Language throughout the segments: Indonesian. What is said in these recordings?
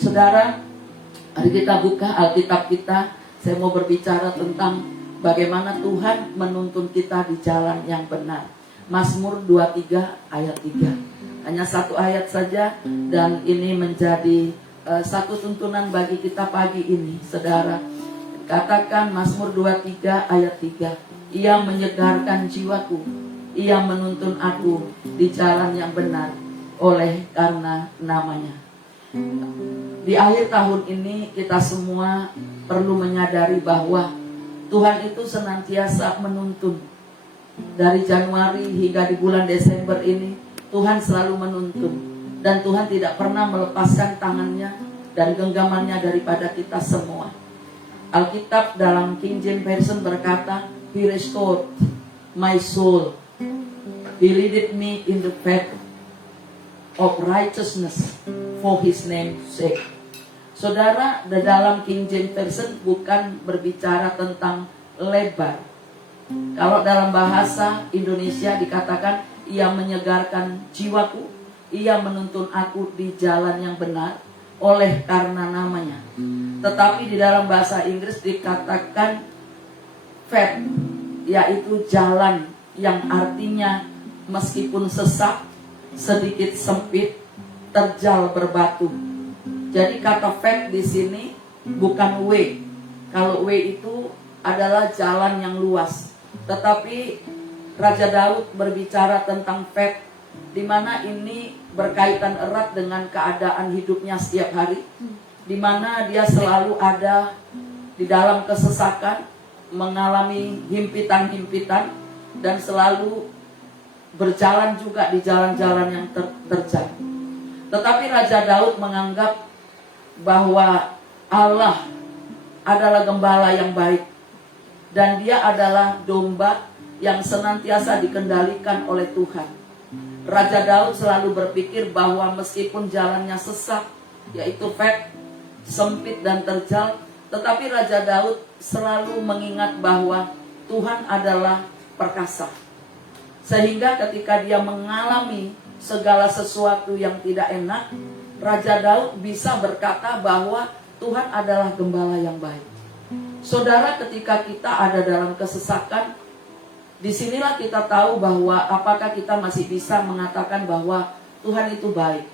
Saudara, mari kita buka Alkitab kita. Saya mau berbicara tentang bagaimana Tuhan menuntun kita di jalan yang benar. Mazmur 23 ayat 3. Hanya satu ayat saja, dan ini menjadi satu tuntunan bagi kita pagi ini, saudara. Katakan Mazmur 23 ayat 3. Ia menyegarkan jiwaku, ia menuntun aku di jalan yang benar oleh karena namanya. Di akhir tahun ini kita semua perlu menyadari bahwa Tuhan itu senantiasa menuntun. Dari Januari hingga di bulan Desember ini, Tuhan selalu menuntun. Dan Tuhan tidak pernah melepaskan tangannya dan genggamannya daripada kita semua. Alkitab dalam King James Version berkata, He restored my soul. He leaded me in the path of righteousness for His name's sake. Saudara, di dalam King James Version bukan berbicara tentang lebar. Kalau dalam bahasa Indonesia dikatakan, ia menyegarkan jiwaku, ia menuntun aku di jalan yang benar oleh karena namanya. Tetapi di dalam bahasa Inggris dikatakan path, yaitu jalan, yang artinya meskipun sesak, sedikit sempit, terjal berbatu. Jadi kata path di sini bukan way. Kalau way itu adalah jalan yang luas. Tetapi Raja Daud berbicara tentang path, di mana ini berkaitan erat dengan keadaan hidupnya setiap hari, di mana dia selalu ada di dalam kesesakan, mengalami himpitan-himpitan, dan selalu berjalan juga di jalan-jalan yang terjal. Tetapi Raja Daud menganggap bahwa Allah adalah gembala yang baik, dan dia adalah domba yang senantiasa dikendalikan oleh Tuhan. Raja Daud selalu berpikir bahwa meskipun jalannya sesak, yaitu path, sempit dan terjal, tetapi Raja Daud selalu mengingat bahwa Tuhan adalah perkasa. Sehingga ketika dia mengalami segala sesuatu yang tidak enak, Raja Daud bisa berkata bahwa Tuhan adalah gembala yang baik. Saudara, ketika kita ada dalam kesesakan, disinilah kita tahu bahwa apakah kita masih bisa mengatakan bahwa Tuhan itu baik.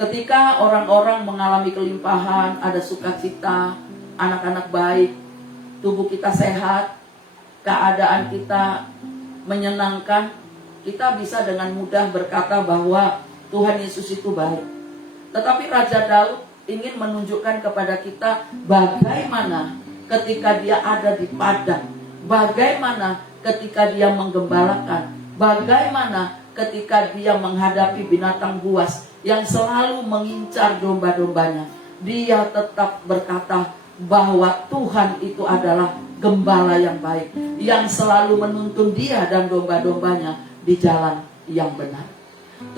Ketika orang-orang mengalami kelimpahan, ada sukacita, anak-anak baik, tubuh kita sehat, keadaan kita menyenangkan, kita bisa dengan mudah berkata bahwa Tuhan Yesus itu baik. Tetapi Raja Daud ingin menunjukkan kepada kita bagaimana ketika dia ada di padang, bagaimana ketika dia menggembalakan, bagaimana ketika dia menghadapi binatang buas yang selalu mengincar domba-dombanya. Dia tetap berkata bahwa Tuhan itu adalah gembala yang baik, yang selalu menuntun dia dan domba-dombanya di jalan yang benar.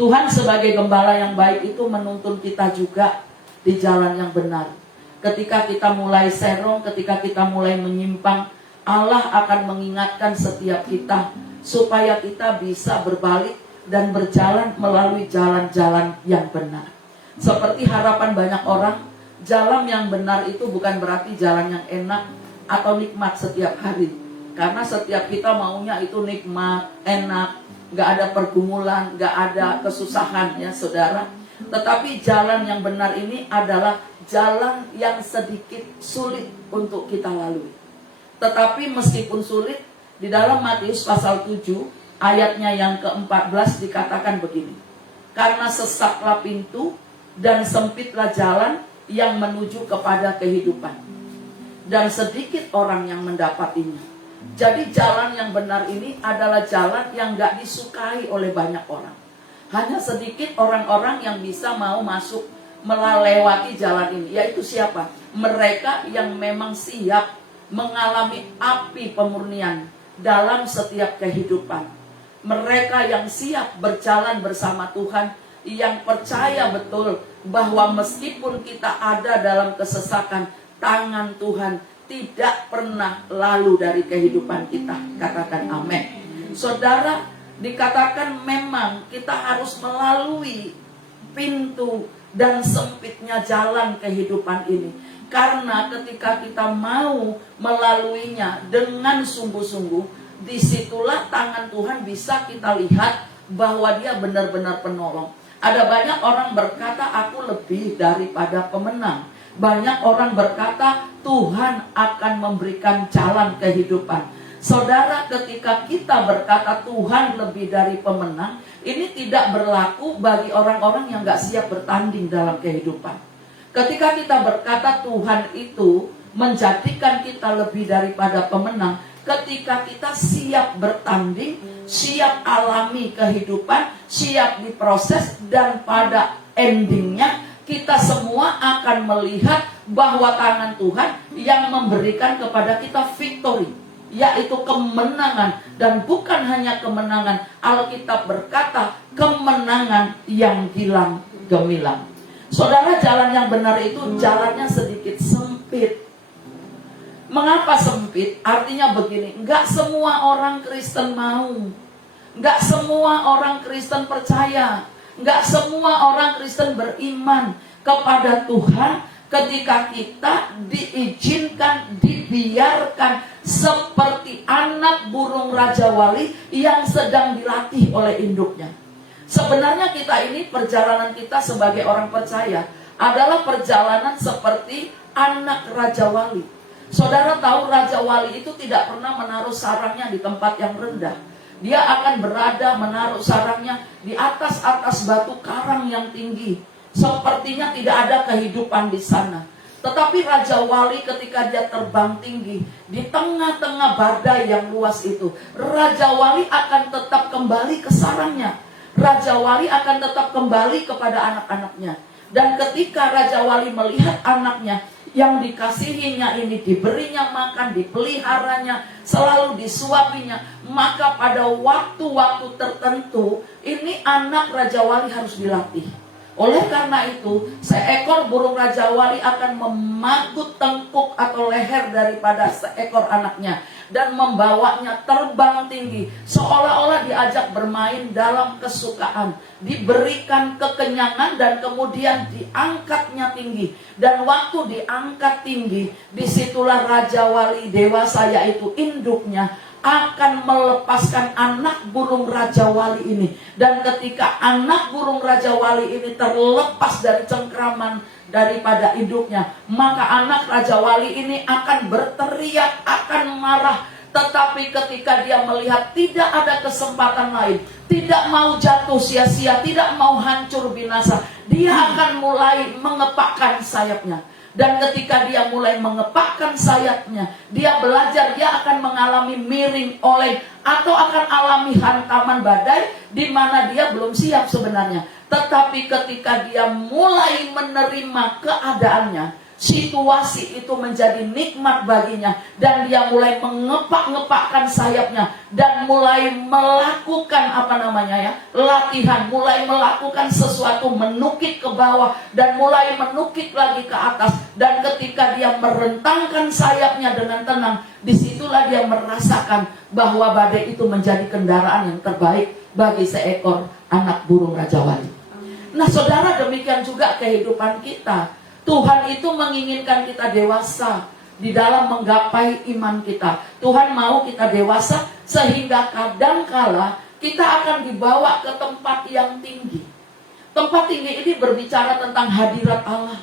Tuhan sebagai gembala yang baik itu menuntun kita juga di jalan yang benar. Ketika kita mulai serong, ketika kita mulai menyimpang, Allah akan mengingatkan setiap kita supaya kita bisa berbalik dan berjalan melalui jalan-jalan yang benar. Seperti harapan banyak orang, jalan yang benar itu bukan berarti jalan yang enak atau nikmat setiap hari. Karena setiap kita maunya itu nikmat, enak, gak ada pergumulan, gak ada kesusahan ya saudara. Tetapi jalan yang benar ini adalah jalan yang sedikit sulit untuk kita lalui. Tetapi meskipun sulit, di dalam Matius pasal 7 ayatnya yang ke-14 dikatakan begini. Karena sesaklah pintu dan sempitlah jalan yang menuju kepada kehidupan, dan sedikit orang yang mendapatinya. Jadi jalan yang benar ini adalah jalan yang gak disukai oleh banyak orang. Hanya sedikit orang-orang yang bisa mau masuk melewati jalan ini. Yaitu siapa? Mereka yang memang siap mengalami api pemurnian dalam setiap kehidupan. Mereka yang siap berjalan bersama Tuhan, yang percaya betul bahwa meskipun kita ada dalam kesesakan, tangan Tuhan tidak pernah lalu dari kehidupan kita. Katakan amin. Saudara, dikatakan memang kita harus melalui pintu dan sempitnya jalan kehidupan ini. Karena ketika kita mau melaluinya dengan sungguh-sungguh, disitulah tangan Tuhan bisa kita lihat bahwa dia benar-benar penolong. Ada banyak orang berkata, aku lebih daripada pemenang. Banyak orang berkata, Tuhan akan memberikan jalan kehidupan. Saudara, ketika kita berkata Tuhan lebih dari pemenang, ini tidak berlaku bagi orang-orang yang gak siap bertanding dalam kehidupan. Ketika kita berkata Tuhan itu menjadikan kita lebih daripada pemenang, ketika kita siap bertanding, siap alami kehidupan, siap diproses, dan pada endingnya kita semua akan melihat bahwa tangan Tuhan yang memberikan kepada kita victory, yaitu kemenangan. Dan bukan hanya kemenangan, Alkitab berkata kemenangan yang gilang gemilang. Saudara, jalan yang benar itu jalannya sedikit sempit. Mengapa sempit? Artinya begini, enggak semua orang Kristen mau, enggak semua orang Kristen percaya, enggak semua orang Kristen beriman kepada Tuhan ketika kita diizinkan, dibiarkan seperti anak burung Raja Wali yang sedang dilatih oleh induknya. Sebenarnya kita ini, perjalanan kita sebagai orang percaya adalah perjalanan seperti anak Raja Wali. Saudara tahu Raja Wali itu tidak pernah menaruh sarangnya di tempat yang rendah. Dia akan berada menaruh sarangnya di atas batu karang yang tinggi. Sepertinya tidak ada kehidupan di sana. Tetapi Raja Wali ketika dia terbang tinggi di tengah-tengah badai yang luas itu, Raja Wali akan tetap kembali ke sarangnya. Raja Wali akan tetap kembali kepada anak-anaknya. Dan ketika Raja Wali melihat anaknya yang dikasihinya ini diberinya makan, dipeliharanya, selalu disuapinya, maka pada waktu-waktu tertentu ini anak Raja Wali harus dilatih. Oleh karena itu, seekor burung Raja Wali akan memagut tengkuk atau leher daripada seekor anaknya dan membawanya terbang tinggi, seolah-olah diajak bermain dalam kesukaan, diberikan kekenyangan dan kemudian diangkatnya tinggi. Dan waktu diangkat tinggi, disitulah Raja Wali dewasa, yaitu induknya, akan melepaskan anak burung Raja Wali ini. Dan ketika anak burung Raja Wali ini terlepas dari cengkraman daripada induknya, maka anak Raja Wali ini akan berteriak, akan marah. Tetapi ketika dia melihat tidak ada kesempatan lain, tidak mau jatuh sia-sia, tidak mau hancur binasa, dia akan mulai mengepakkan sayapnya. Dan ketika dia mulai mengepakkan sayapnya, dia belajar, dia akan mengalami miring, oleng, atau akan alami hantaman badai di mana dia belum siap sebenarnya. Tetapi ketika dia mulai menerima keadaannya, situasi itu menjadi nikmat baginya, dan dia mulai mengepak-ngepakkan sayapnya dan mulai melakukan latihan, mulai melakukan sesuatu, menukik ke bawah dan mulai menukik lagi ke atas. Dan ketika dia merentangkan sayapnya dengan tenang, disitulah dia merasakan bahwa badai itu menjadi kendaraan yang terbaik bagi seekor anak burung Raja Wali. Nah saudara, demikian juga kehidupan kita. Tuhan itu menginginkan kita dewasa di dalam menggapai iman kita. Tuhan mau kita dewasa sehingga kadangkala kita akan dibawa ke tempat yang tinggi. Tempat tinggi ini berbicara tentang hadirat Allah.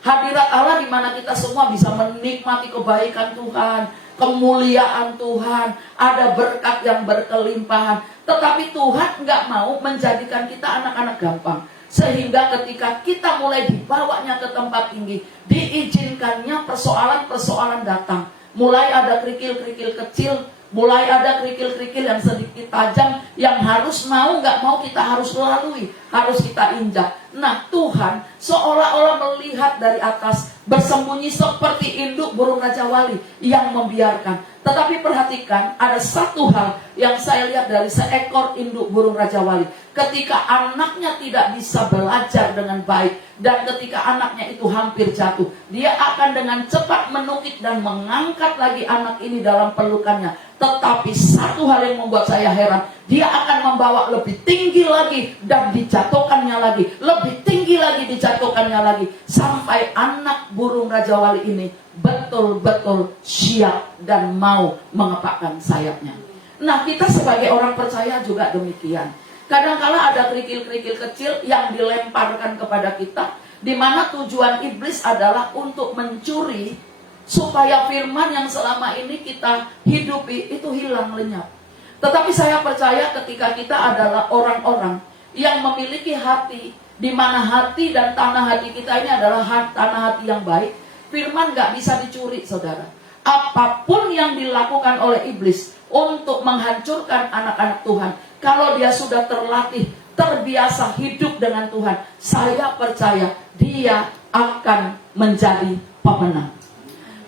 Hadirat Allah di mana kita semua bisa menikmati kebaikan Tuhan, kemuliaan Tuhan, ada berkat yang berkelimpahan. Tetapi Tuhan nggak mau menjadikan kita anak-anak gampang. Sehingga ketika kita mulai dibawanya ke tempat tinggi, diizinkannya persoalan-persoalan datang. Mulai ada kerikil-kerikil kecil, mulai ada kerikil-kerikil yang sedikit tajam, yang harus mau nggak mau kita harus lalui, harus kita injak. Nah Tuhan seolah-olah melihat dari atas, bersembunyi seperti induk burung Raja Wali yang membiarkan. Tetapi perhatikan, ada satu hal yang saya lihat dari seekor induk burung Raja Wali. Ketika anaknya tidak bisa belajar dengan baik, dan ketika anaknya itu hampir jatuh, dia akan dengan cepat menukik dan mengangkat lagi anak ini dalam pelukannya. Tetapi satu hal yang membuat saya heran, dia akan membawa lebih tinggi lagi dan dijaga dijatuhkannya lagi, lebih tinggi lagi dijatuhkannya lagi, sampai anak burung Raja Wali ini betul-betul siap dan mau mengepakkan sayapnya. Nah, kita sebagai orang percaya juga demikian. Kadang-kala ada kerikil-kerikil kecil yang dilemparkan kepada kita, di mana tujuan iblis adalah untuk mencuri supaya firman yang selama ini kita hidupi itu hilang lenyap. Tetapi saya percaya ketika kita adalah orang-orang yang memiliki hati, di mana hati dan tanah hati kita ini adalah tanah hati yang baik, firman gak bisa dicuri, saudara. Apapun yang dilakukan oleh iblis untuk menghancurkan anak-anak Tuhan, kalau dia sudah terlatih, terbiasa hidup dengan Tuhan, saya percaya dia akan menjadi pemenang.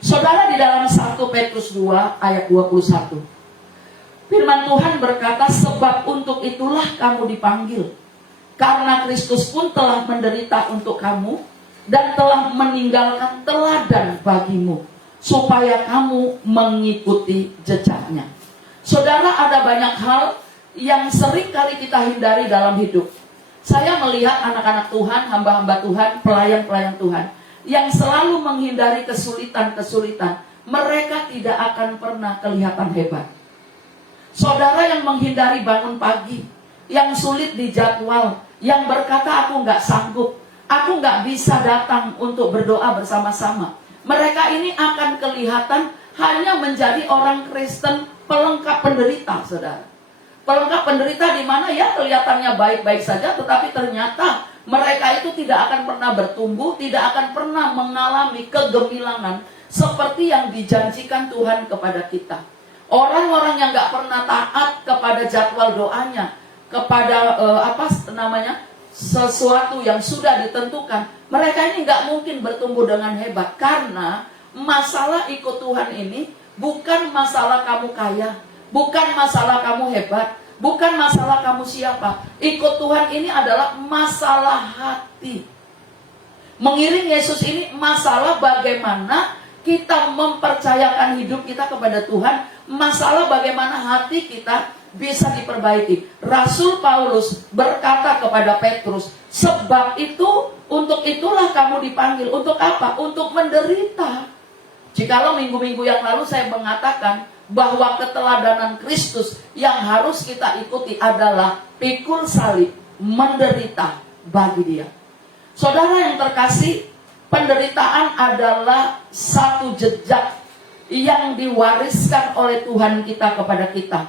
Saudara, di dalam 1 Petrus 2 ayat 21, firman Tuhan berkata, sebab untuk itulah kamu dipanggil, karena Kristus pun telah menderita untuk kamu dan telah meninggalkan teladan bagimu, supaya kamu mengikuti jejaknya. Saudara, ada banyak hal yang sering kali kita hindari dalam hidup. Saya melihat anak-anak Tuhan, hamba-hamba Tuhan, pelayan-pelayan Tuhan yang selalu menghindari kesulitan-kesulitan. Mereka tidak akan pernah kelihatan hebat. Saudara yang menghindari bangun pagi, yang sulit dijadwal, yang berkata aku nggak sanggup, aku nggak bisa datang untuk berdoa bersama-sama. Mereka ini akan kelihatan hanya menjadi orang Kristen pelengkap penderita, saudara. Pelengkap penderita di mana ya kelihatannya baik-baik saja, tetapi ternyata mereka itu tidak akan pernah bertumbuh, tidak akan pernah mengalami kegemilangan seperti yang dijanjikan Tuhan kepada kita. Orang-orang yang gak pernah taat kepada jadwal doanya, kepada sesuatu yang sudah ditentukan, mereka ini gak mungkin bertumbuh dengan hebat. Karena masalah ikut Tuhan ini bukan masalah kamu kaya, bukan masalah kamu hebat, bukan masalah kamu siapa. Ikut Tuhan ini adalah masalah hati. Mengiring Yesus ini masalah bagaimana kita mempercayakan hidup kita kepada Tuhan, masalah bagaimana hati kita bisa diperbaiki. Rasul Paulus berkata kepada Petrus, sebab itu, untuk itulah kamu dipanggil. Untuk apa? Untuk menderita. Jikalau minggu-minggu yang lalu saya mengatakan bahwa keteladanan Kristus yang harus kita ikuti adalah pikul salib, menderita bagi dia. Saudara yang terkasih, penderitaan adalah satu jejak yang diwariskan oleh Tuhan kita kepada kita.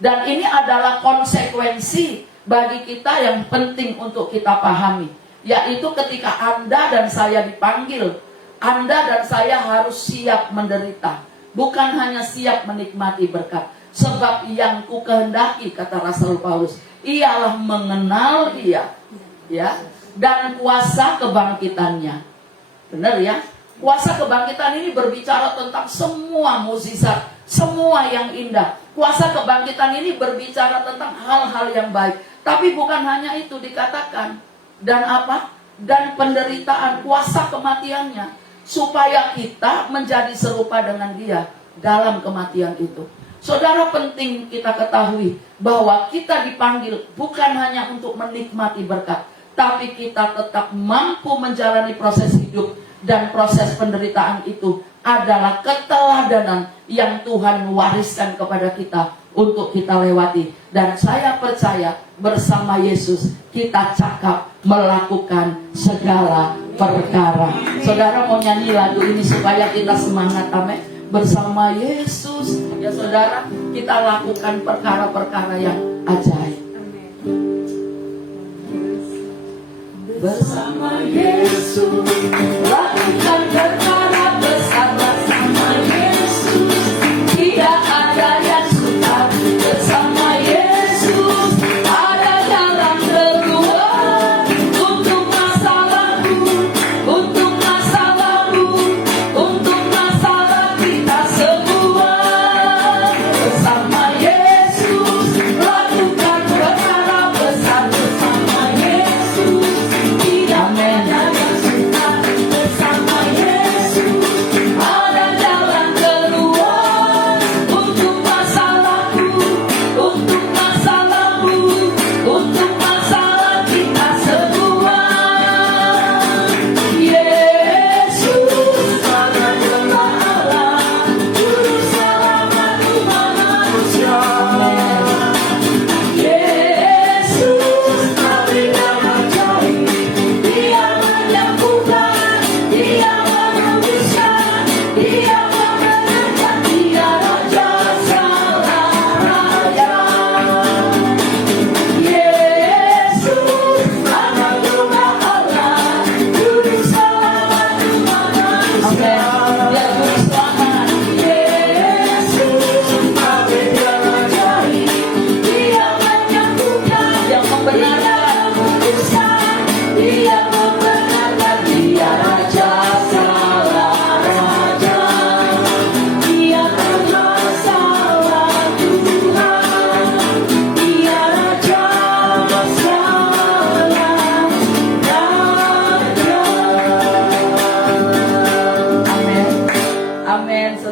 Dan ini adalah konsekuensi bagi kita yang penting untuk kita pahami. Yaitu ketika Anda dan saya dipanggil, Anda dan saya harus siap menderita. Bukan hanya siap menikmati berkat. Sebab yang ku kehendaki, kata Rasul Paulus, ialah mengenal dia, ya, dan kuasa kebangkitannya. Benar ya? Kuasa kebangkitan ini berbicara tentang semua mukjizat, semua yang indah. Kuasa kebangkitan ini berbicara tentang hal-hal yang baik. Tapi bukan hanya itu dikatakan. Dan apa? Dan penderitaan, kuasa kematiannya. Supaya kita menjadi serupa dengan dia dalam kematian itu. Saudara, penting kita ketahui bahwa kita dipanggil bukan hanya untuk menikmati berkat, tapi kita tetap mampu menjalani proses hidup. Dan proses penderitaan itu adalah keteladanan yang Tuhan wariskan kepada kita untuk kita lewati. Dan saya percaya bersama Yesus kita cakap melakukan segala perkara. Saudara mau nyanyi lagu ini supaya kita semangat, amin. Bersama Yesus, ya saudara, kita lakukan perkara-perkara yang ajaib. Bersama Yesus, lakukan perkara besar. Bersama Yesus, tidak ada yang sukar. Bersama Yesus, ada jalan keluar. Untuk masalahku, untuk masalahmu, untuk masalah kita semua. Bersama Yesus, lakukan perkara besar. Bersama Yesus, tidak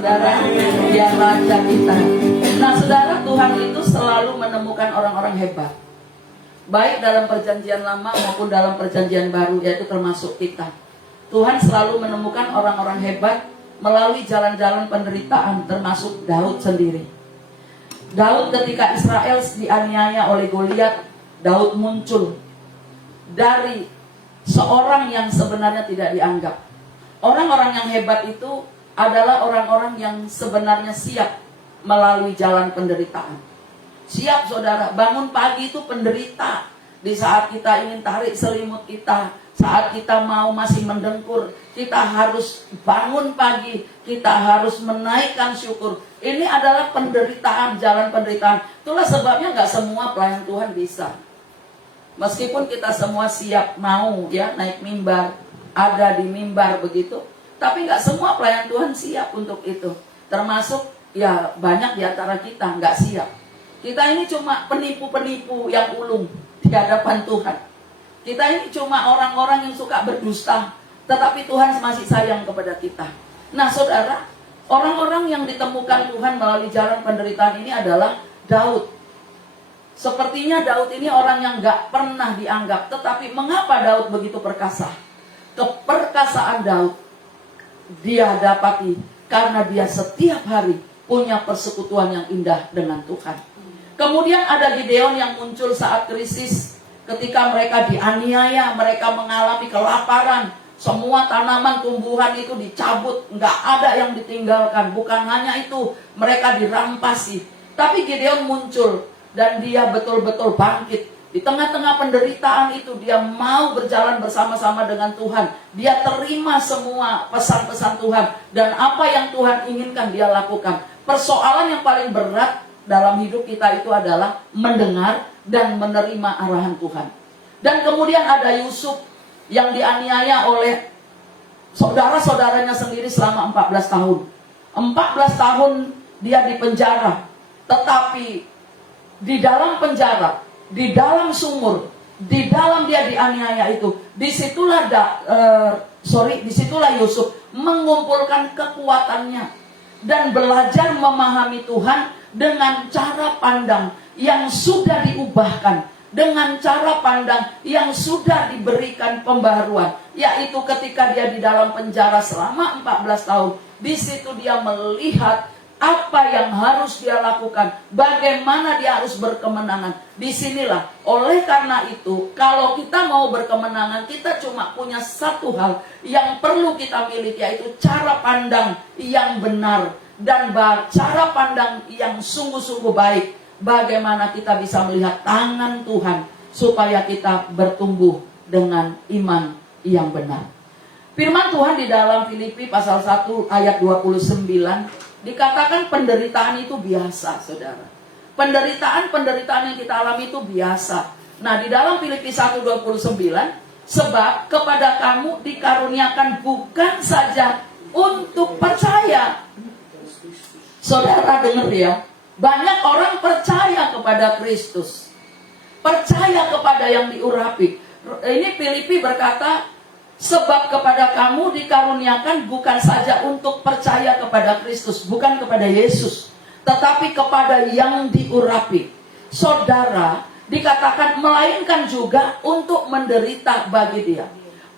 saudara. Dia Raja kita. Nah saudara, Tuhan itu selalu menemukan orang-orang hebat, baik dalam perjanjian lama maupun dalam perjanjian baru, yaitu termasuk kita. Tuhan selalu menemukan orang-orang hebat melalui jalan-jalan penderitaan, termasuk Daud sendiri. Daud ketika Israel dianiaya oleh Goliat, Daud muncul dari seorang yang sebenarnya tidak dianggap. Orang-orang yang hebat itu adalah orang-orang yang sebenarnya siap melalui jalan penderitaan. Siap saudara, bangun pagi itu penderita. Di saat kita ingin tarik selimut kita, saat kita mau masih mendengkur, kita harus bangun pagi, kita harus menaikkan syukur. Ini adalah penderitaan, jalan penderitaan. Itulah sebabnya gak semua pelayan Tuhan bisa. Meskipun kita semua siap mau ya naik mimbar, ada di mimbar begitu, tapi gak semua pelayan Tuhan siap untuk itu. Termasuk ya banyak di antara kita gak siap. Kita ini cuma penipu-penipu yang ulung di hadapan Tuhan. Kita ini cuma orang-orang yang suka berdusta, tetapi Tuhan masih sayang kepada kita. Nah saudara, orang-orang yang ditemukan Tuhan melalui jalan penderitaan ini adalah Daud. Sepertinya Daud ini orang yang gak pernah dianggap, tetapi mengapa Daud begitu perkasa? Keperkasaan Daud dia dapati karena dia setiap hari punya persekutuan yang indah dengan Tuhan. Kemudian ada Gideon yang muncul saat krisis, ketika mereka dianiaya, mereka mengalami kelaparan, semua tanaman tumbuhan itu dicabut, nggak ada yang ditinggalkan. Bukan hanya itu, mereka dirampasi. Tapi Gideon muncul dan dia betul-betul bangkit. Di tengah-tengah penderitaan itu dia mau berjalan bersama-sama dengan Tuhan. Dia terima semua pesan-pesan Tuhan, dan apa yang Tuhan inginkan dia lakukan. Persoalan yang paling berat dalam hidup kita itu adalah mendengar dan menerima arahan Tuhan. Dan kemudian ada Yusuf yang dianiaya oleh saudara-saudaranya sendiri selama 14 tahun. 14 tahun dia dipenjara. Tetapi di dalam penjara, di dalam sumur, di dalam dia dianiaya itu, disitulah Yusuf mengumpulkan kekuatannya dan belajar memahami Tuhan dengan cara pandang yang sudah diubahkan, dengan cara pandang yang sudah diberikan pembaharuan, yaitu ketika dia di dalam penjara selama 14 tahun. Di situ dia melihat apa yang harus dia lakukan, bagaimana dia harus berkemenangan. Disinilah, oleh karena itu, kalau kita mau berkemenangan, kita cuma punya satu hal yang perlu kita miliki, yaitu cara pandang yang benar dan cara pandang yang sungguh-sungguh baik. Bagaimana kita bisa melihat tangan Tuhan supaya kita bertumbuh dengan iman yang benar. Firman Tuhan di dalam Filipi pasal 1 ayat 29 dikatakan penderitaan itu biasa, saudara. Penderitaan yang kita alami itu biasa. Nah, di dalam Filipi 1:29, sebab kepada kamu dikaruniakan bukan saja untuk percaya. Saudara dengar ya, banyak orang percaya kepada Kristus, percaya kepada yang diurapi. Ini Filipi berkata, sebab kepada kamu dikaruniakan bukan saja untuk percaya kepada Kristus, bukan kepada Yesus, tetapi kepada yang diurapi. Saudara, dikatakan melainkan juga untuk menderita bagi dia.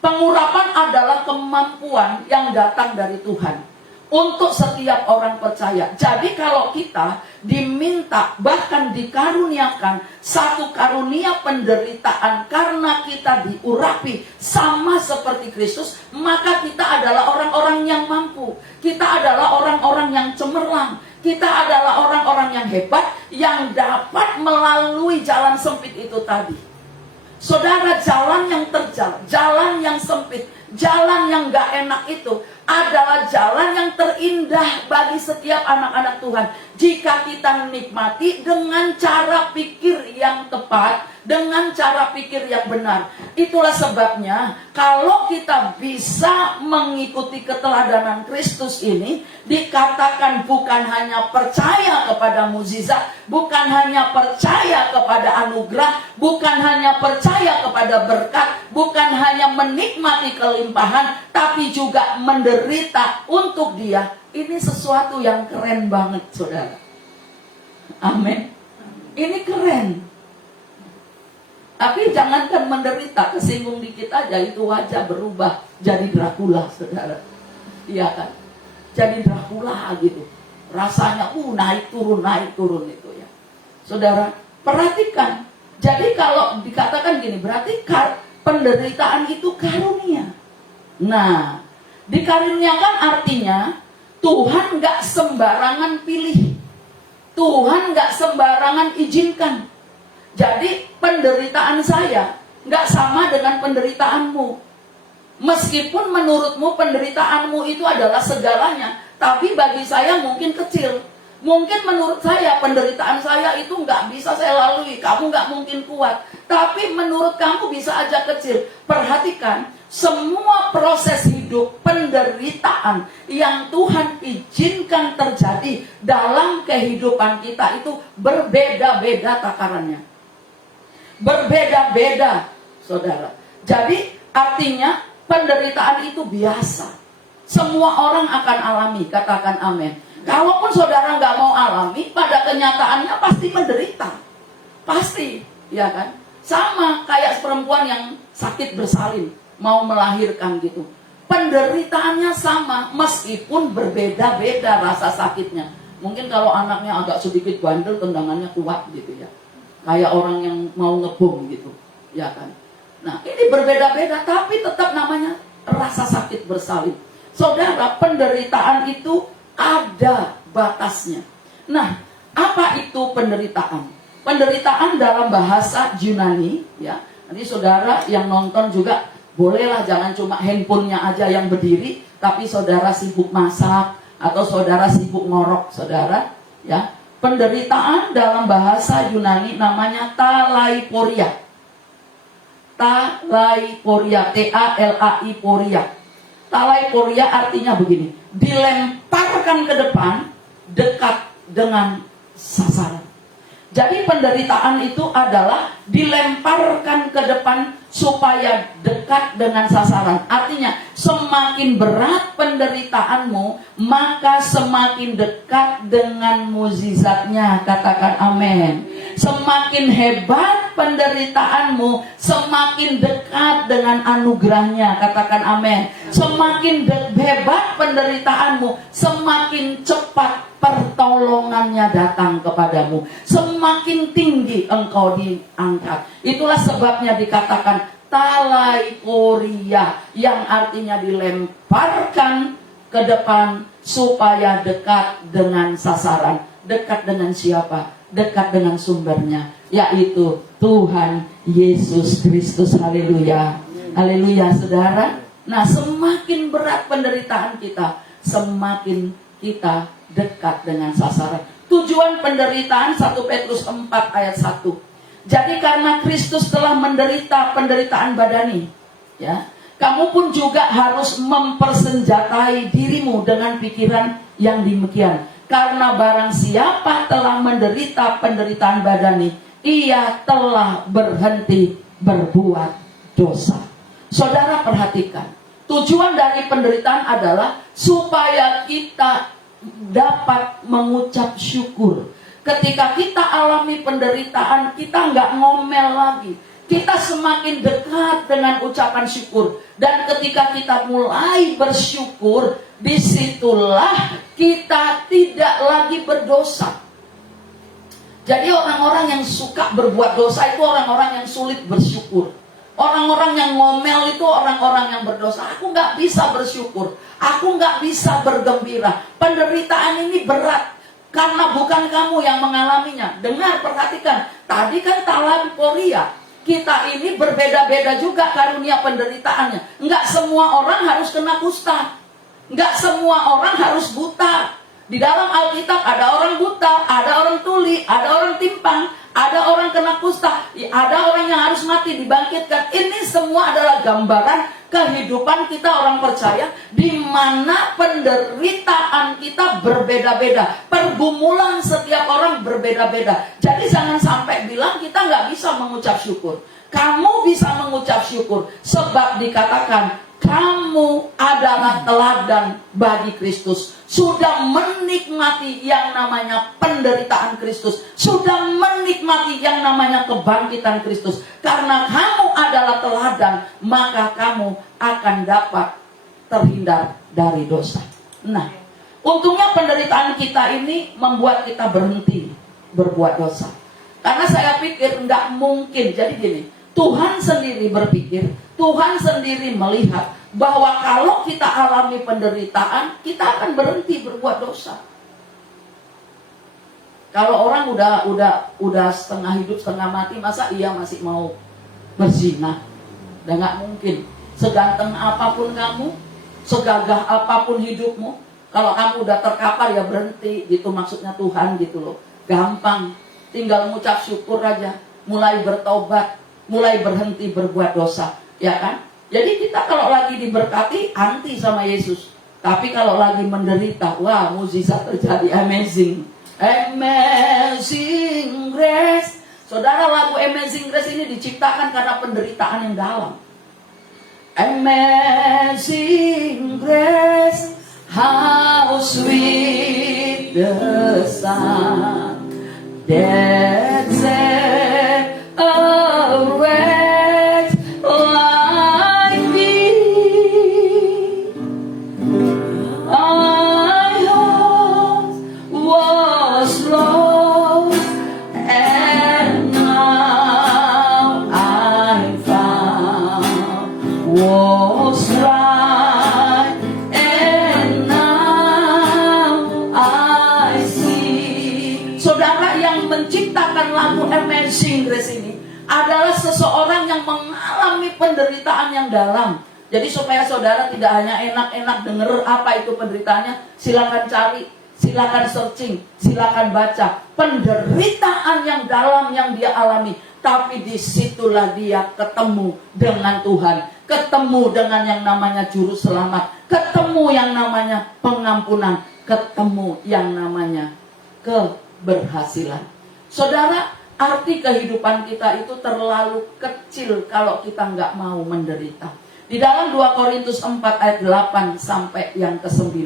Pengurapan adalah kemampuan yang datang dari Tuhan untuk setiap orang percaya. Jadi kalau kita diminta, bahkan dikaruniakan satu karunia penderitaan karena kita diurapi sama seperti Kristus, maka kita adalah orang-orang yang mampu. Kita adalah orang-orang yang cemerlang. Kita adalah orang-orang yang hebat, yang dapat melalui jalan sempit itu tadi. Saudara, jalan yang terjal, jalan yang sempit, jalan yang gak enak itu adalah jalan yang terindah bagi setiap anak-anak Tuhan, jika kita menikmati dengan cara pikir yang tepat, dengan cara pikir yang benar. Itulah sebabnya kalau kita bisa mengikuti keteladanan Kristus ini, dikatakan bukan hanya percaya kepada mukjizat, bukan hanya percaya kepada anugerah, bukan hanya percaya kepada berkat, bukan hanya menikmati kelimpahan berkelimpahan, tapi juga menderita untuk Dia. Ini sesuatu yang keren banget, saudara. Amin. Ini keren. Tapi jangankan menderita, kesinggung dikit aja itu wajah berubah jadi Dracula, saudara. Iya kan? Jadi Dracula gitu. Rasanya naik turun itu ya. Saudara, perhatikan. Jadi kalau dikatakan gini, berarti penderitaan itu karunia. Nah, dikaruniakan artinya Tuhan gak sembarangan pilih. Tuhan gak sembarangan izinkan. Jadi penderitaan saya gak sama dengan penderitaanmu. Meskipun menurutmu penderitaanmu itu adalah segalanya, tapi bagi saya mungkin kecil. Mungkin menurut saya penderitaan saya itu nggak bisa saya lalui, kamu nggak mungkin kuat. Tapi menurut kamu bisa aja kecil. Perhatikan, semua proses hidup penderitaan yang Tuhan izinkan terjadi dalam kehidupan kita itu berbeda-beda takarannya. Berbeda-beda, saudara. Jadi artinya penderitaan itu biasa. Semua orang akan alami, katakan amin. Kalaupun saudara nggak mau alami, pada kenyataannya pasti menderita. Pasti, ya kan? Sama kayak perempuan yang sakit bersalin, mau melahirkan gitu. Penderitaannya sama, meskipun berbeda-beda rasa sakitnya. Mungkin kalau anaknya agak sedikit bandel, tendangannya kuat gitu ya. Kayak orang yang mau ngebom gitu, ya kan? Nah, ini berbeda-beda, tapi tetap namanya rasa sakit bersalin. Saudara, penderitaan itu ada batasnya. Nah, apa itu penderitaan? Penderitaan dalam bahasa Yunani, ya. Nanti saudara yang nonton juga bolehlah, jangan cuma handphonenya aja yang berdiri, tapi saudara sibuk masak atau saudara sibuk ngorok, saudara, ya. Penderitaan dalam bahasa Yunani namanya talaiporia. Talaiporia, T-A-L-A-I-poria. Talaiporia artinya begini, dilemparkan ke depan dekat dengan sasaran. Jadi penderitaan itu adalah dilemparkan ke depan supaya dekat dengan sasaran. Artinya semakin berat penderitaanmu, maka semakin dekat dengan mukjizatnya. Katakan amin. Semakin hebat penderitaanmu, semakin dekat dengan anugerahnya. Katakan amin. Semakin hebat penderitaanmu, semakin cepat pertolongannya datang kepadamu. Semakin tinggi engkau diangkat. Itulah sebabnya dikatakan talaiporia, yang artinya dilemparkan ke depan supaya dekat dengan sasaran. Dekat dengan siapa? Dekat dengan sumbernya, yaitu Tuhan Yesus Kristus. Haleluya. Haleluya, saudara. Nah, semakin berat penderitaan kita, semakin kita dekat dengan sasaran. Tujuan penderitaan 1 Petrus 4 ayat 1. Jadi karena Kristus telah menderita penderitaan badani, ya, kamu pun juga harus mempersenjatai dirimu dengan pikiran yang demikian. Karena barang siapa telah menderita penderitaan badani, ia telah berhenti berbuat dosa. Saudara perhatikan, tujuan dari penderitaan adalah supaya kita dapat mengucap syukur. Ketika kita alami penderitaan, kita nggak ngomel lagi. Kita semakin dekat dengan ucapan syukur. Dan ketika kita mulai bersyukur, disitulah kita tidak lagi berdosa. Jadi orang-orang yang suka berbuat dosa itu orang-orang yang sulit bersyukur. Orang-orang yang ngomel itu orang-orang yang berdosa. Aku nggak bisa bersyukur. Aku nggak bisa bergembira. Penderitaan ini berat. Karena bukan kamu yang mengalaminya. Dengar, perhatikan. Tadi kan talaiporia. Kita ini berbeda-beda juga karunia penderitaannya. Nggak semua orang harus kena kusta. Nggak semua orang harus buta. Di dalam Alkitab ada orang buta, ada orang tuli, ada orang timpang, ada orang kena kusta, ada orang yang harus mati dibangkitkan. Ini semua adalah gambaran kehidupan kita orang percaya, di mana penderitaan kita berbeda-beda, pergumulan setiap orang berbeda-beda. Jadi jangan sampai bilang kita nggak bisa mengucap syukur. Kamu bisa mengucap syukur, sebab dikatakan Kamu adalah teladan bagi Kristus. Sudah menikmati yang namanya penderitaan Kristus. Sudah menikmati yang namanya kebangkitan Kristus. Karena kamu adalah teladan, maka kamu akan dapat terhindar dari dosa. Nah, untungnya penderitaan kita ini membuat kita berhenti berbuat dosa. Karena saya pikir enggak mungkin. Jadi gini, Tuhan sendiri berpikir, Tuhan sendiri melihat bahwa kalau kita alami penderitaan, kita akan berhenti berbuat dosa. Kalau orang udah setengah hidup setengah mati, masa iya masih mau berzina? Udah nggak mungkin. Seganteng apapun kamu, segagah apapun hidupmu, kalau kamu udah terkapar ya berhenti, gitu maksudnya Tuhan gitu loh. Gampang, tinggal mengucap syukur aja, mulai bertobat, mulai berhenti berbuat dosa, ya kan? Jadi kita kalau lagi diberkati, anti sama Yesus. Tapi kalau lagi menderita, wah mukjizat terjadi, amazing. Amazing Grace. Saudara, lagu Amazing Grace ini diciptakan karena penderitaan yang dalam. Amazing Grace, how sweet the sound that set a wretch like me. I was lost and now I'm found. Was right and now I see. Saudara, yang menciptakan lagu Amazing Grace ini adalah seseorang yang mengalami penderitaan yang dalam. Jadi supaya saudara tidak hanya enak-enak dengar apa itu penderitaannya, silakan cari, silakan searching, silakan baca penderitaan yang dalam yang dia alami. Tapi disitulah dia ketemu dengan Tuhan, ketemu dengan yang namanya juru selamat, ketemu yang namanya pengampunan, ketemu yang namanya keberhasilan. Saudara, arti kehidupan kita itu terlalu kecil kalau kita nggak mau menderita. Di dalam 2 Korintus 4 ayat 8 sampai yang ke-9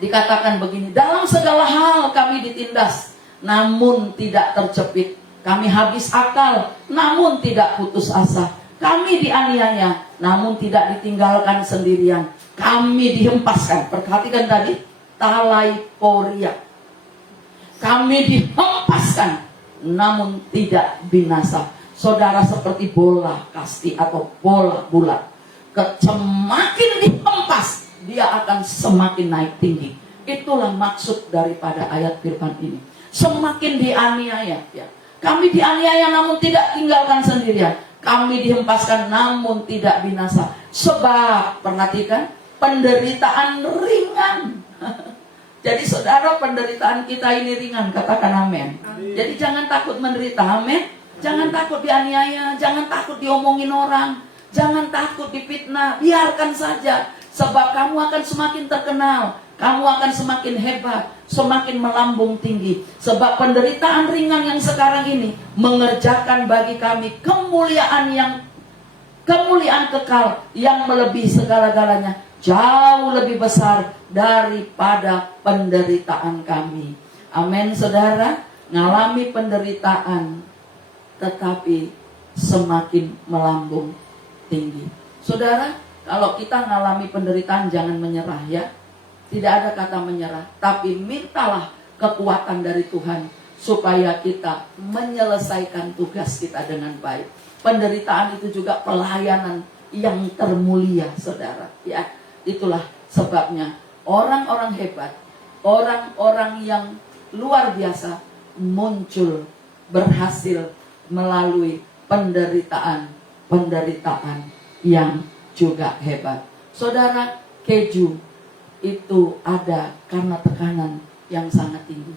dikatakan begini, dalam segala hal kami ditindas, namun tidak terjepit. Kami habis akal, namun tidak putus asa. Kami dianiaya, namun tidak ditinggalkan sendirian. Kami dihempaskan. Perhatikan tadi, talaiporia. Kami dihempaskan, namun tidak binasa. Saudara, seperti bola kasti atau bola bulat. Semakin dihempas, dia akan semakin naik tinggi. Itulah maksud daripada ayat firman ini. Semakin dianiaya, ya. Kami dianiaya namun tidak tinggalkan sendirian. Kami dihempaskan namun tidak binasa. Sebab, perhatikan, penderitaan ringan. Jadi saudara, penderitaan kita ini ringan. Katakan amin. Jadi jangan takut menderita, amin. Jangan takut dianiaya, jangan takut diomongin orang, jangan takut difitnah, biarkan saja. Sebab kamu akan semakin terkenal, kamu akan semakin hebat, semakin melambung tinggi. Sebab penderitaan ringan yang sekarang ini mengerjakan bagi kami kemuliaan kekal yang melebihi segala-galanya, jauh lebih besar daripada penderitaan kami. Amin, saudara. Ngalami penderitaan tetapi semakin melambung tinggi. Saudara, kalau kita ngalami penderitaan jangan menyerah, ya. Tidak ada kata menyerah, tapi mintalah kekuatan dari Tuhan supaya kita menyelesaikan tugas kita dengan baik. Penderitaan itu juga pelayanan yang termulia, saudara, ya. Itulah sebabnya orang-orang hebat, orang-orang yang luar biasa muncul, berhasil melalui penderitaan yang juga hebat. Saudara, keju itu ada karena tekanan yang sangat tinggi.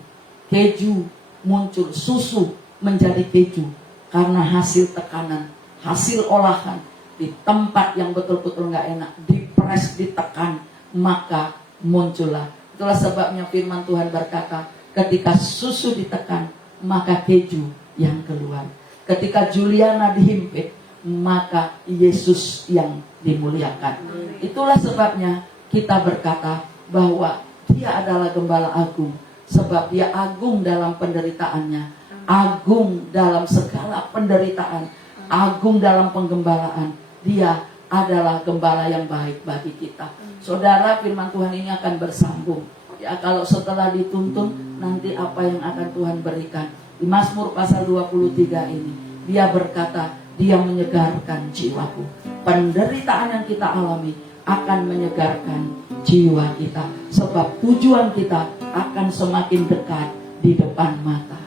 Keju muncul, susu menjadi keju karena hasil tekanan, hasil olahan di tempat yang betul-betul gak enak, dipres, ditekan, maka muncullah. Itulah sebabnya firman Tuhan berkata, ketika susu ditekan, maka keju yang keluar. Ketika Juliana dihimpit, maka Yesus yang dimuliakan. Itulah sebabnya kita berkata bahwa Dia adalah Gembala Agung, sebab Dia agung dalam penderitaannya, agung dalam segala penderitaan, agung dalam penggembalaan. Dia adalah gembala yang baik bagi kita. Saudara, firman Tuhan ini akan bersambung. Ya, kalau setelah dituntun, nanti apa yang akan Tuhan berikan. Di Mazmur pasal 23 ini, Dia berkata, Dia menyegarkan jiwaku. Penderitaan yang kita alami akan menyegarkan jiwa kita, sebab tujuan kita akan semakin dekat di depan mata.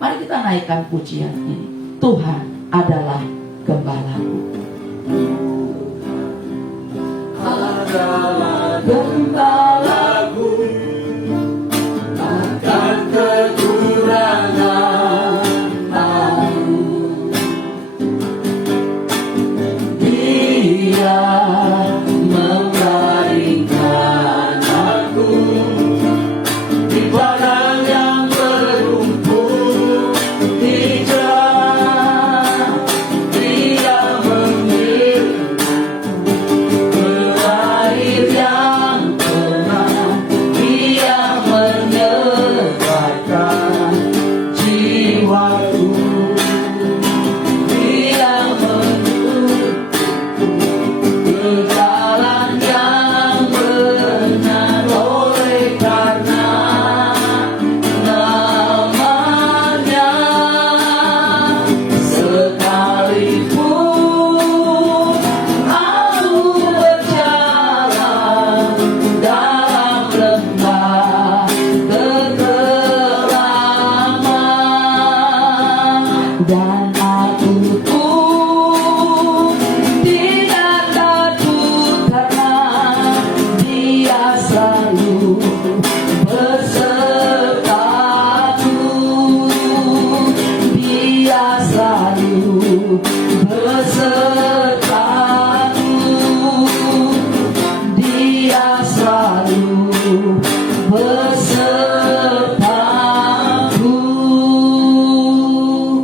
Mari kita naikkan pujian ini. Tuhan adalah gembalaku. Adalah gembalaku, akan kekurangan aku. Dia membaringkan aku di padang yang berumput hijau. Dia mengirim air yang tenang. Dia menyegarkan jiwaku. Dia menuntun ke jalan yang benar, oleh karena namanya. Sekalipun aku berjalan dalam lembah kekelaman, dan aku pun tidak takut, karena Dia selalu besertaku. Dia selalu besertaku. Dia selalu besertaku.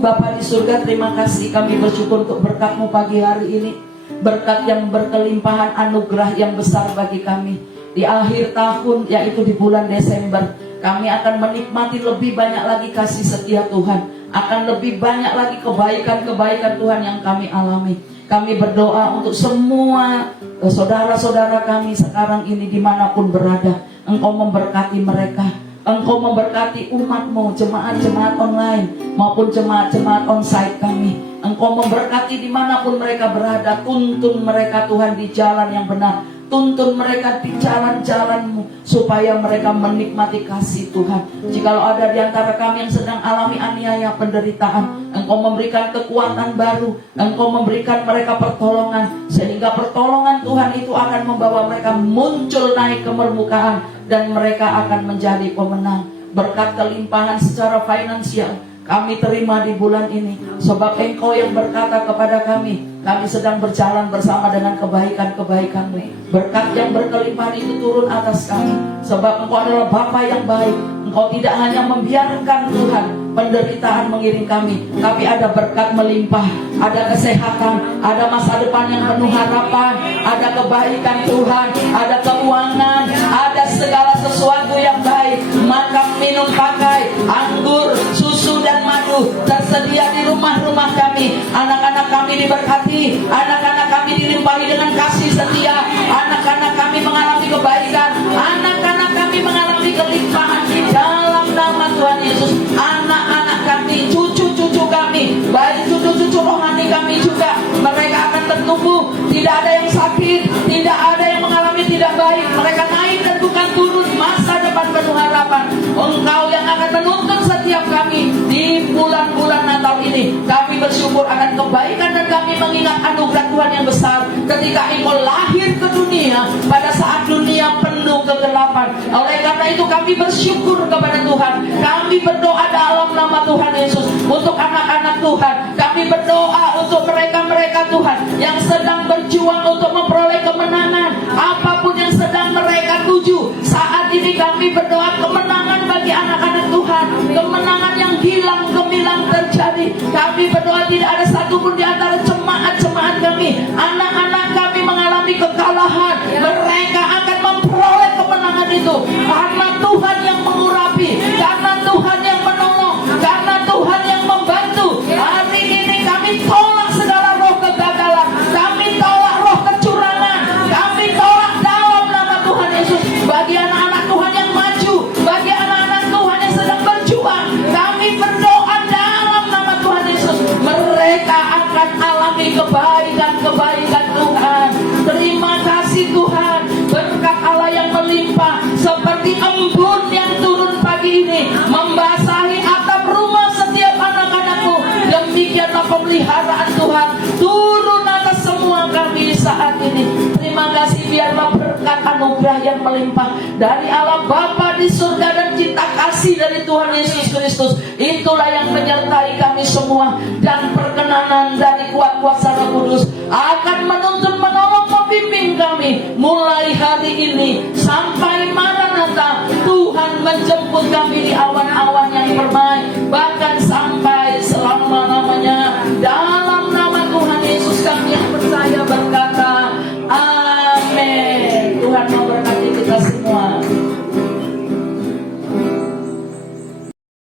Bapa di surga, terima kasih, kami bersyukur untuk berkat-Mu pagi hari ini. Berkat yang berkelimpahan, anugerah yang besar bagi kami. Di akhir tahun, yaitu di bulan Desember, kami akan menikmati lebih banyak lagi kasih setia Tuhan. Akan lebih banyak lagi kebaikan-kebaikan Tuhan yang kami alami. Kami berdoa untuk semua saudara-saudara kami sekarang ini dimanapun berada. Engkau memberkati mereka. Engkau memberkati umat-Mu, jemaat-jemaat online maupun jemaat-jemaat onsite kami. Engkau memberkati dimanapun mereka berada. Tuntun mereka Tuhan di jalan yang benar. Tuntun mereka di jalan-jalan-Mu, supaya mereka menikmati kasih Tuhan. Jikalau ada di antara kami yang sedang alami aniaya, penderitaan, Engkau memberikan kekuatan baru. Engkau memberikan mereka pertolongan, sehingga pertolongan Tuhan itu akan membawa mereka muncul naik ke permukaan, dan mereka akan menjadi pemenang. Berkat kelimpahan secara finansial kami terima di bulan ini, sebab Engkau yang berkata kepada kami sedang berjalan bersama dengan kebaikan-kebaikan-Mu. Berkat yang berkelimpahan itu turun atas kami, sebab Engkau adalah Bapa yang baik. Engkau tidak hanya membiarkan Tuhan penderitaan mengiring kami, tapi ada berkat melimpah, ada kesehatan, ada masa depan yang penuh harapan, ada kebaikan Tuhan, ada keuangan, ada segala sesuatu yang baik. Makan, minum, pakai, anggur, susu dan madu tersedia di rumah-rumah kami. Anak-anak kami diberkati, anak-anak kami dilimpahi dengan kasih setia, anak-anak kami mengalami kebaikan, anak-anak kami mengalami kelimpahan di dalam nama Tuhan Yesus. Anak-anak kami, cucu-cucu kami, baik cucu-cucu rohani kami juga, mereka akan bertumbuh. Tidak ada yang sakit, tidak ada yang mengalami tidak baik. Mereka naik dan bukan turun. Masa depan penuh harapan. Engkau yang akan menuntun setiap kami di bulan-bulan Natal ini. Kami bersyukur akan kebaikan, dan kami mengingat anugerah Tuhan yang besar ketika Engkau lahir ke dunia pada saat dunia penuh kegelapan. Oleh karena itu kami bersyukur kepada Tuhan. Kami berdoa dalam nama Tuhan Yesus untuk anak-anak Tuhan. Kami berdoa untuk mereka-mereka Tuhan yang sedang berjuang untuk memperoleh kemenangan apapun yang sedang mereka tuju. Saat ini kami berdoa kemenangan bagi anak-anak Tuhan, kemenangan yang hilang gemilang terjadi. Kami berdoa tidak ada satupun di antara jemaat-jemaat kami, anak-anak kami mengalami kekalahan, mereka akan memperoleh kemenangan itu karena Tuhan yang mengurapi, karena Tuhan yang menolong, karena Tuhan yang membantu. Hari ini kami tolak segala roh kegagalan, kami tolak roh kecurangan, kami tolak dalam nama Tuhan Yesus. Bagi anak-anak Tuhan yang maju, bagi anak-anak Tuhan yang sedang berjuang, kami berdoa dalam nama Tuhan Yesus, mereka akan alami kebaikan-kebaikan Tuhan. Terima kasih Tuhan, berkat Allah yang melimpah seperti embun yang turun pagi ini membasahi atap rumah setiap anak-anakmu. Demikianlah pemeliharaan Tuhan turun atas semua kami saat ini. Terima kasih, biarlah berkat anugerah yang melimpah dari Allah Bapa di surga dan cinta kasih dari Tuhan Yesus Kristus, itulah yang menyertai kami semua, dan perkenanan dari kuat kuasa Roh Kudus akan menuntun, menolong, membimbing kami mulai hari ini sampai Maranatha Tuhan menjemput kami di awal